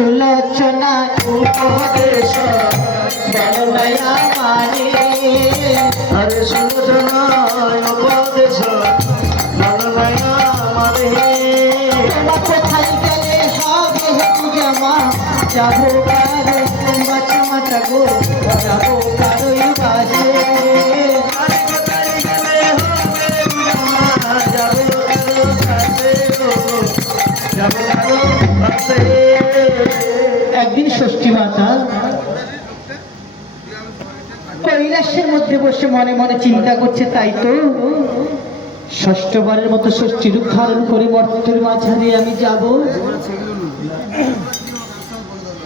সুলোচনা উপদেশ বলনয়া মানে আরে সুলোচনা উপদেশ বলনয়া মানে কোথায় গেলে হবে পূজামা যাবো কারো বাচ্চা মাতা গো যাবো কারোই বাজে একদিন ষষ্ঠী মাতা কৈলাসের মধ্যে বসে মনে মনে চিন্তা করছে, তাই তো ষষ্ঠবারের মতো ষষ্ঠী রূপ ধারণ করে মর্তের মাঝারে আমি যাব।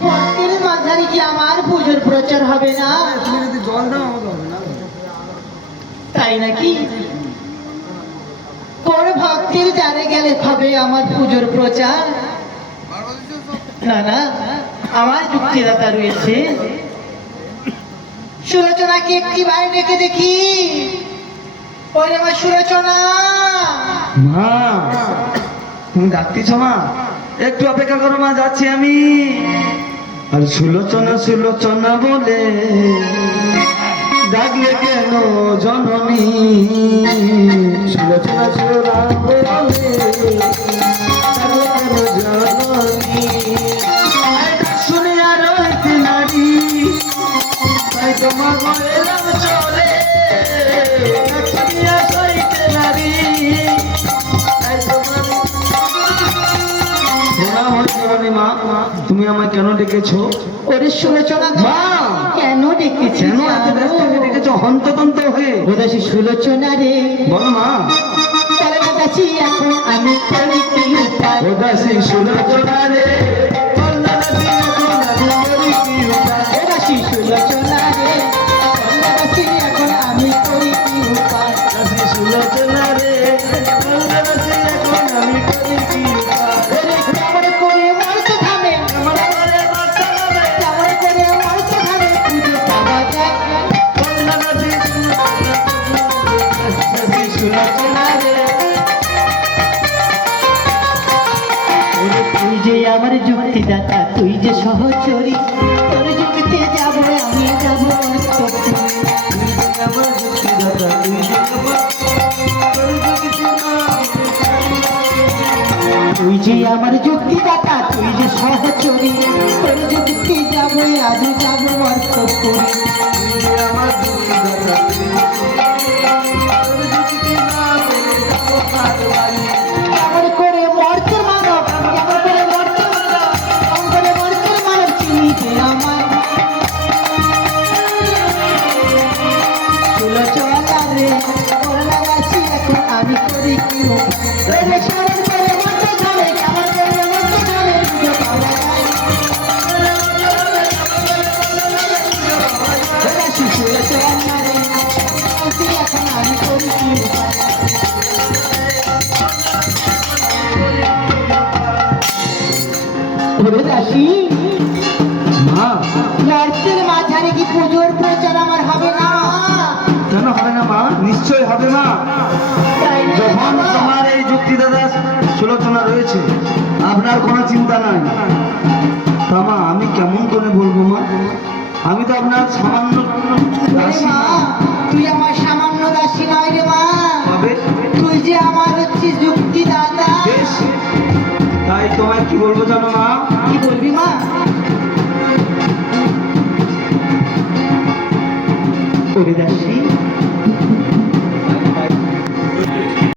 মর্তের মাঝারে কি আমার পুজোর প্রচার হবে না? তাই নাকি? কোন ভক্তের জানে গেলে হবে আমার পুজোর প্রচার? না না, আমার যুক্তিদাতা রয়েছে। সুলোচনাকে একটি বাড়ি ডেকে দেখি। ওরে আমার সুলোচনা, মা তুমি ডাকতেছ? মা একটু অপেক্ষা করো মা, যাচ্ছি আমি। আর সুলোচনা সুলোচনা বলে ডাকলে কেন জননী? সুলোচনা সুলোচনা বলে ডাকলে কেন জননী? শুনে আর হইতে নারী তাই তোমার বললাম চলে। তুমি আমায় কেন ডেকেছো? ওরে সুলোচনা মা কেন ডেকেছি? কেন এত ব্যস্ত হয়ে ডেকেছো হন্ততন্ত হয়ে? ওদাসী সুলোচনা রে, বলো মা। দাসী এখন আমি করি কি উপায়? ওদাসী সুলোচনা রে, দাসী সুলোচনা রে, দাসী এখন আমি করি কি উপায়? দাসী সুলোচনা রে, এখন আমি করি কি উপায়? কেমন করে মরতে থামে, কেমন করে মরতে থামে পুজো পাওয়া যায়? তুই যে আমার যুক্তিদাতা, তুই যে সহচরী, তোর যুক্তিতে যাবো আমি যাবো। তুই যে আমার যুক্তিদাতা, তুই যে সহচরী, তোর যুক্তি যাবো আজ যাবো অর্থপুরী। কেমন করে মর্তের মানব, কেমন করে মর্তের মানব, কেমন করে মর্তের মানব চিনিতে আমার? সুলোচনা রে, করলা গাছি এখন আমি করি কি উপায়? কেমন করে মরতে যাবে, কেমন করে মরতে যাবে পুজো পাওয়া যায়? সুলোচনা রে, এখন আমি করি কি উপায়? ওরে দাসী, মা মর্তের মাঝারে কি পুজোর প্রচার আমার হবে না? কেন হবে না মা? নিশ্চয় হবে মা। তাই না যখন বাবা? তোমার এই যুক্তিদাতা সুলোচনা রয়েছে, আপনার কোনো চিন্তা নাই। তা মা আমি কেমন করে বলবো মা? আমি তো আপনার সামান্য ওরে দাসী। মা, তুই আমার সামান্য দাসী নয় রে মা, তবে তুই যে আমার হচ্ছে যুক্তিদাতা। বেশ, তাই তোমায় কি বলবো জানো মা? কি বলবি মা? ওরে দাসী,